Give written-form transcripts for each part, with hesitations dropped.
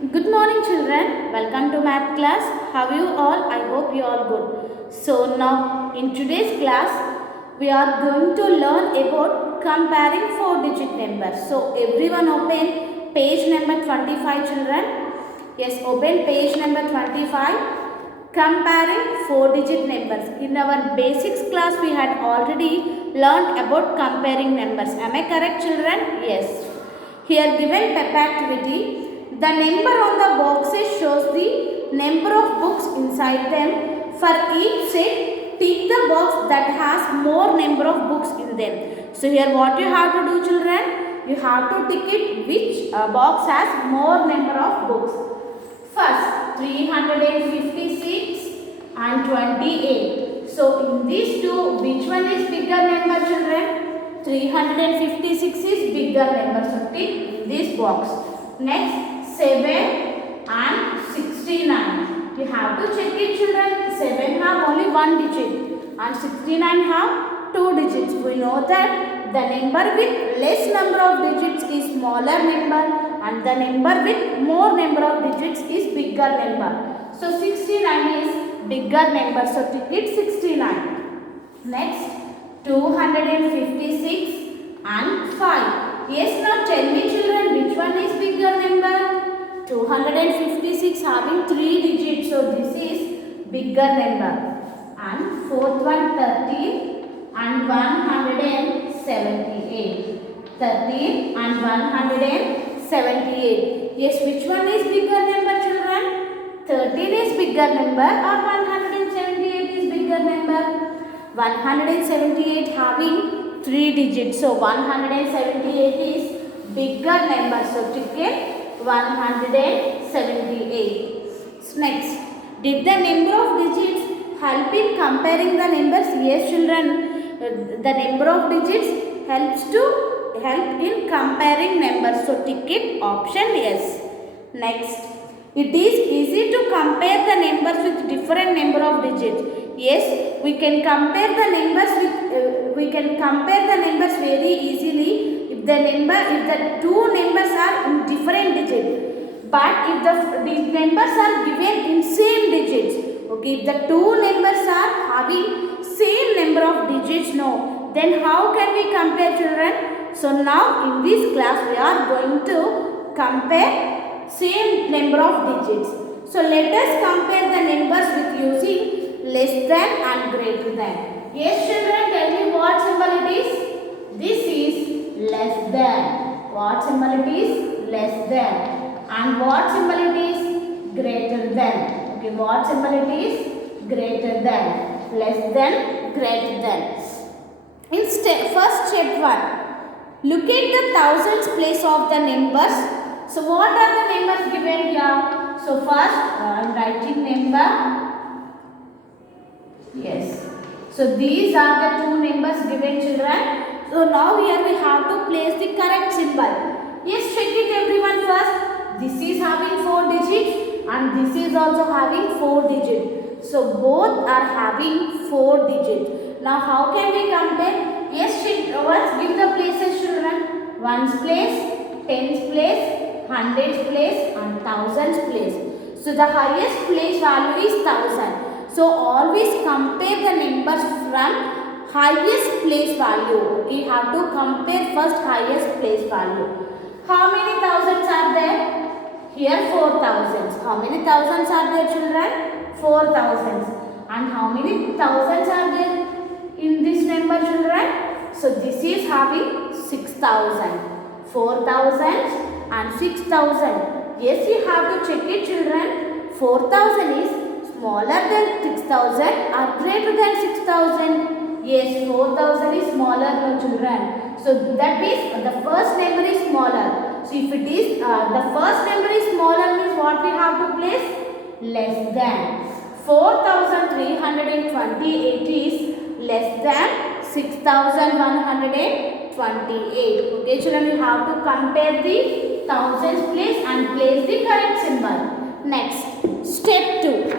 Good morning children. Welcome to math class. How are you all? I hope you all good. So now in today's class we are going to learn about comparing four digit numbers. So everyone open page number 25 children. Yes, open page number 25. Comparing four digit numbers. In our basics class we had already learned about comparing numbers. Am I correct children? Yes. Here given pep activity, the number on the boxes shows the number of books inside them. For each set, tick the box that has more number of books in them. So here what you have to do children? You have to tick it which box has more number of books. First 356 and 28. So in these two, which one is bigger number children? 356 is bigger number. So tick in this box. Next 7 and 69. You have to check it children. 7 have only one digit and 69 have two digits. We know that the number with less number of digits is smaller number and the number with more number of digits is bigger number. So 69 is bigger number. So tick it 69. Next 256 and 5. Yes, now tell me children which one is bigger number? 256 having 3 digits. So this is bigger number. And fourth one 13 and 178. 13 and 178. Yes, which one is bigger number children? 13 is bigger number or 178 is bigger number? 178 having 3 digits. So 178 is bigger number. So ticket 178. Next, did the number of digits help in comparing the numbers? Yes children, the number of digits help in comparing numbers. So ticket option yes. Next, it is easy to compare the numbers with different number of digits. Yes, we can compare the numbers very easily if the two numbers are in different digits. But if these numbers are given in same digits, okay, if the two numbers are having same number of digits, no, then how can we compare children? So now in this class we are going to compare same number of digits. So let us compare the numbers with using less than and greater than. Yes children, tell me what symbol it is? This is less than. What symbol it is? Less than. And what symbol it is? Greater than. Okay, what symbol it is? Greater than. Less than, greater than. In first step 1, look at the thousands place of the numbers. So what are the numbers given here? So first I am writing number. Yes. So these are the two numbers given children. So now here we have to place the correct symbol. Yes, check it everyone first. This is having 4 digits and this is also having 4 digits. So both are having 4 digits. Now how can we compare? Yes, once give the places children. Ones place, tens place, hundreds place and thousands place. So the highest place value is 1000. So always compare the numbers from highest place value. Okay, you have to compare first highest place value. How many thousands are there? Here 4 thousands. How many thousands are there children? 4 thousands. And how many thousands are there in this number children? So this is having 6000. 4000 and 6000. Yes, you have to check it children. 4000 is smaller than 6000 or greater than 6000. Yes, 4000 is smaller no children. So that means the first number is smaller. So if it is the first number is smaller means what we have to place? Less than. 4328 is less than 6128. Okay children, you have to compare the thousands place and place the correct symbol. Next, step 2.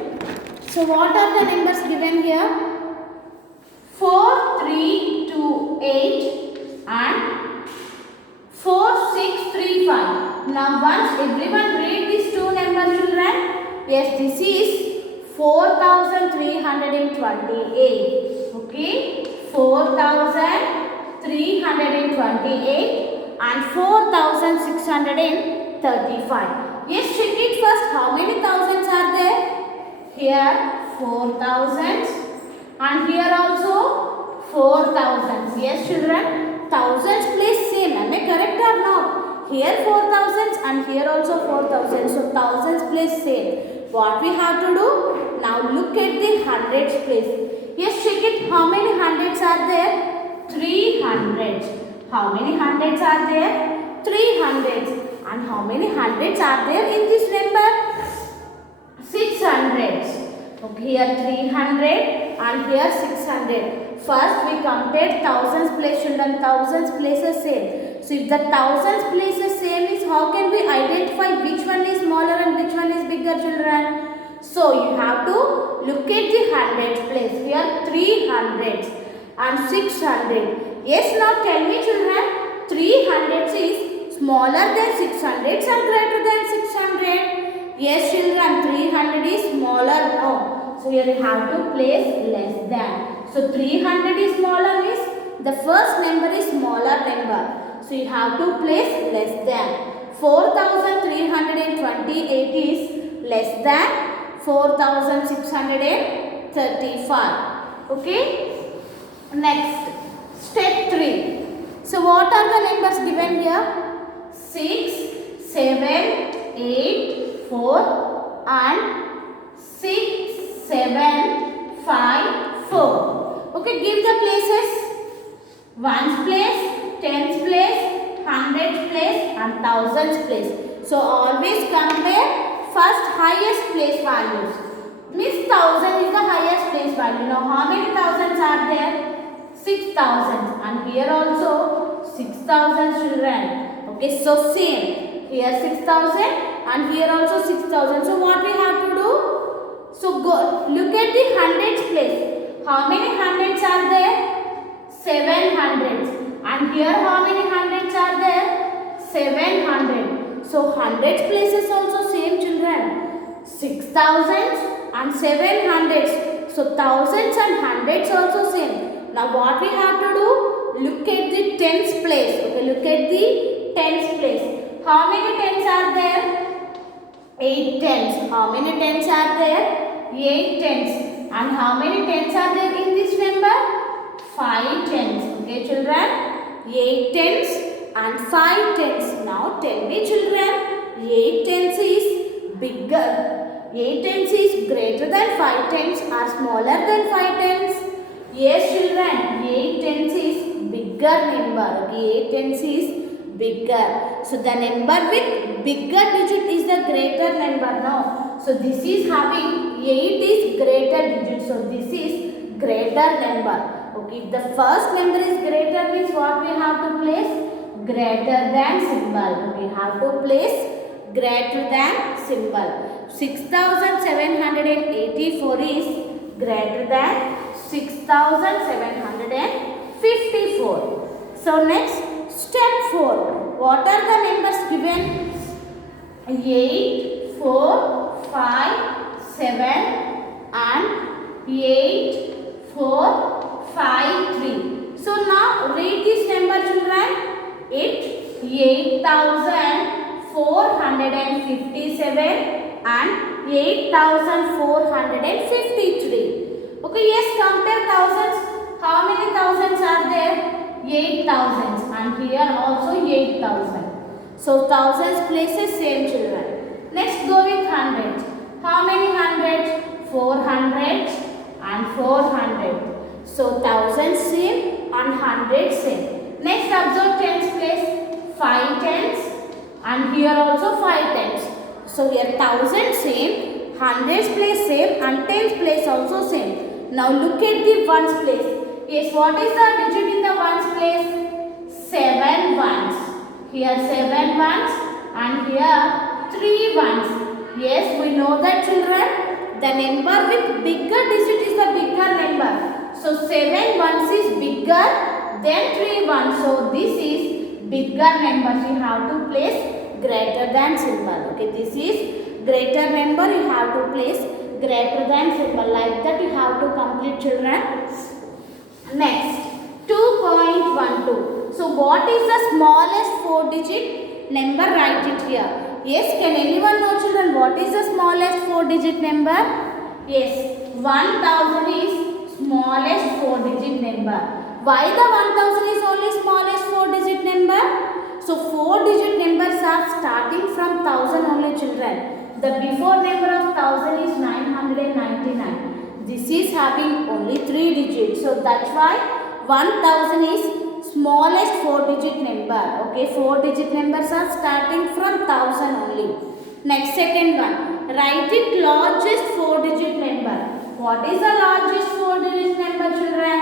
So what are the numbers given here? 4328 and 4635. Now once everyone read these two Yes, this is 4328. Okay, 4328 and 4635. Yes, check it first. How many thousands are there? Here 4000 and here also 4000. Yes, children, thousands place same. Am I correct or not? Here 4000 and here also 4000. So thousands place same. What we have to do? Now look at the hundreds place. Yes, check it. How many hundreds are there? 300. How many hundreds are there? 300. And how many hundreds are there in this number? 600. Okay, here 300 and here 600. First we compare thousands place, children. Thousands places same. So if the thousands places same is, how can we identify which one is smaller and which one is bigger, children? So you have to look at the hundreds place. Here 300 and 600. Yes, now tell me, children, 300 is smaller than 600 or greater than 600? Yes, children, 300 is smaller. No. So here you have to place less than. So 300 is smaller means the first number is smaller number. So you have to place less than. 4328 is less than 4635. Okay. Next, step 3. So what are the numbers given here? 6, 7, 8, 4 and 6, 7, 5, 4. Okay, give the places. Ones place, tens place, hundreds place and thousands place. So always compare first highest place values. Means 1000 is the highest place value. Now how many thousands are there? 6000 and here also 6000, children. Okay, so same. Here 6000 and here also 6000. So what we have to do? So go look at the hundreds place. How many hundreds are there? 700. And here how many hundreds are there? 700. So hundreds places also same, children. 6000 and 700. So thousands and hundreds also same. Now what we have to do? Look at the tens place. Okay, look at the tens place. How many tens are there? 8 tens. How many tens are there? 8 tens. And how many tens are there in this number? 5 tens. Okay, children. 8 tens and 5 tens. Now tell me, children, 8 tens is bigger. 8 tens is greater than 5 tens or smaller than 5 tens? Yes, children. 8 tens is bigger number. Okay, 8 tens is bigger. So the number with bigger digit is the greater number. No. So this is having 8 is greater digit. So this is greater number. Okay, if the first number is greater means what we have to place? Greater than symbol. We have to place greater than symbol. 6784 is greater than 6754. So next, step 4. What are the numbers given? 8, 4, 5, 7 and 8, 4, 5, 3. So now read this number, children. It 8457 and 8453. Okay, yes, compare thousands. How many thousands are there? 8,000 and here also 8,000. So thousands places same, children. Next, go with hundreds. How many hundreds? 400 and 400. So thousands same and hundreds same. Next, observe tens place. 5 tens and here also 5 tens. So here thousands same, hundreds place same and tens place also same. Now look at the ones place. Yes, what is the digit in the ones place? 7 ones. Here 7 ones and here 3 ones. Yes, we know that, children. The number with bigger digit is the bigger number. So 7 ones is bigger than 3 ones. So this is bigger number. We have to place greater than symbol. Okay, this is greater number you have to place greater than symbol. Like that you have to complete, children. Next, 2.12. So what is the smallest 4-digit number? Write it here. Yes, can anyone know, children, what is the smallest 4-digit number? Yes, 1000 is smallest 4-digit number. Why the 1000 is only smallest 4-digit number? So 4-digit numbers are starting from 1000 only, children. The before number of 1000 is 999. This is having only 3 digits. So that's why 1000 is smallest 4-digit number. Okay, 4-digit numbers are starting from 1000 only. Next, second one. Write it largest 4-digit number. What is the largest 4-digit number, children?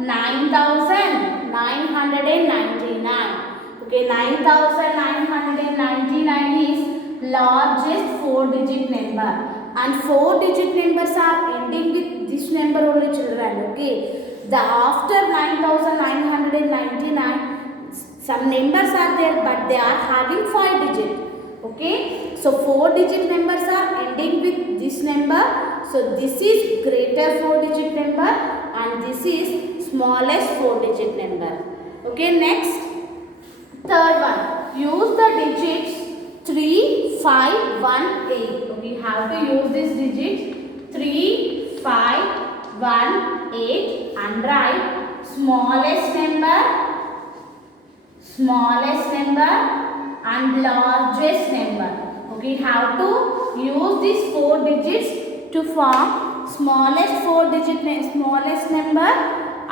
9999. Okay, 9999 is largest 4-digit number. And 4-digit numbers are ending with this number only, children. Okay. The after 9999, some numbers are there, but they are having 5 digits. Okay. So 4-digit numbers are ending with this number. So this is greater 4-digit number and this is smallest 4-digit number. Okay. Next, third one. Use the digits 3, 5, 1, 8. Okay, you have to use this digit 3, 5, 1, 8 and write smallest number and largest number. Okay, you have to use these 4 digits to form smallest number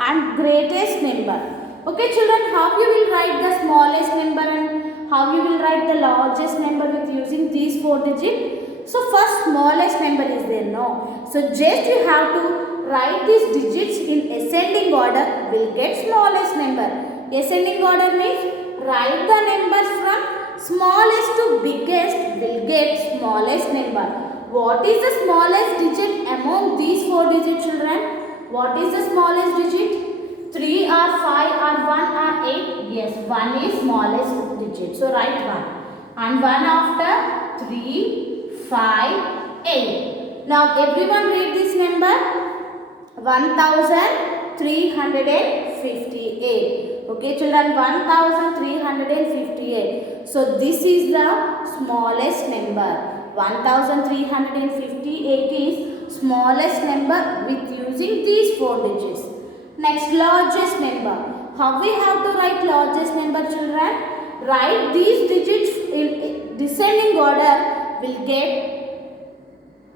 and greatest number. Okay, children, how you will write the smallest number and how you will write the largest number with using these 4 digits? So first smallest number is there, no. So just you have to write these digits in ascending order, will get smallest number. Ascending order means write the numbers from smallest to biggest, will get smallest number. What is the smallest digit among these 4 digits, children? What is the smallest digit? 3 or 5 or 1 or 8? Yes, 1 is smallest digit. So write 1. And 1 after 3, 5, 8. Now everyone read this number. 1358. Okay, children, 1358. So this is the smallest number. 1358 is smallest number with using these 4 digits. Next, largest number. How we have to write largest number, children? Write these digits in descending order, will get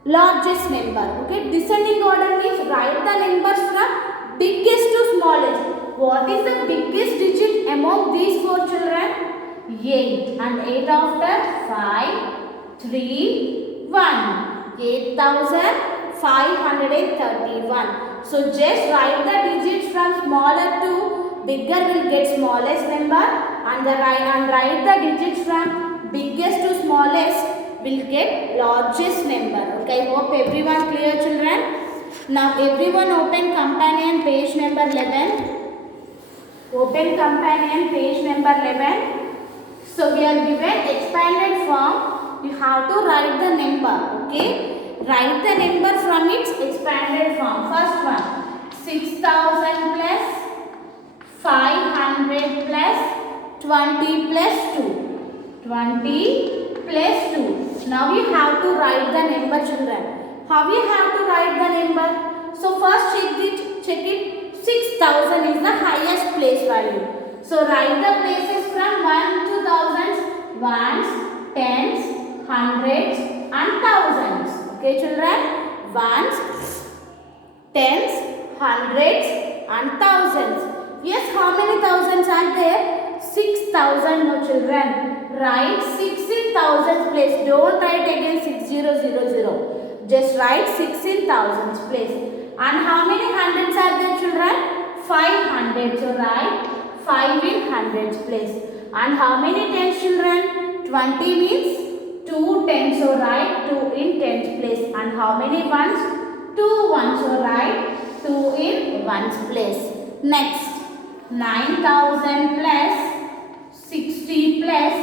largest number. Okay, descending order means write the numbers from biggest to smallest. What is the biggest digit among these 4, children? 8. And 8 after 5, 3, 1. 8531. So just write the digits from smaller to bigger, will get smallest number, and write the digits from biggest to smallest, will get largest number. Okay, I hope everyone clear, children. Now everyone open companion page number 11. Open companion page number 11. So we are given expanded form. You have to write the number. Okay. Write the number from its expanded form. First one, 6000 plus 500 plus 20 plus 2. 20 plus 2. Now you have to write the number, children. How you have to write the number? So first check it. 6000 is the highest place value. So write the places from 1 to thousands, ones, tens, hundreds and thousands. Okay, children, ones, tens, hundreds and thousands. Yes, how many thousands are there? 6000, no, children. Write 6 in thousands place. Don't write again 6000. Just write 6 in thousands place. And how many hundreds are there, children? 500. So write 5 in hundreds place. And how many tens, children? 20 means 2 tens. So write 2 in tens place. And how many ones? 2 ones. So write 2 in ones place. Next, 9000 plus 60 plus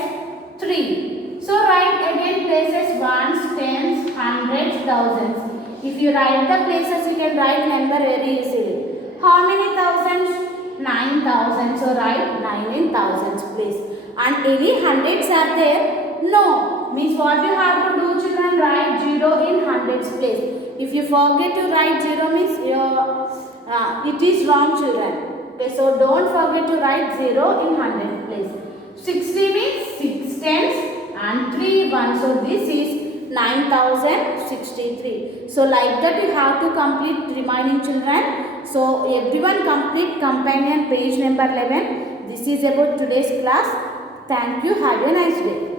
3. So So write again places ones, tens, hundreds, thousands. If you write the places, you can write number very easily. How many thousands? 9,000. So write 9 in thousands place. And any hundreds are there? No. Means what you have to do, children? Write 0 in hundreds place. If you forget to write 0 means it is wrong, children. Okay, so don't forget to write 0 in 100 place. 60 means 6 tens and 3 ones. So this is 9063. So like that you have to complete remaining, children. So everyone complete companion page number 11. This is about today's class. Thank you. Have a nice day.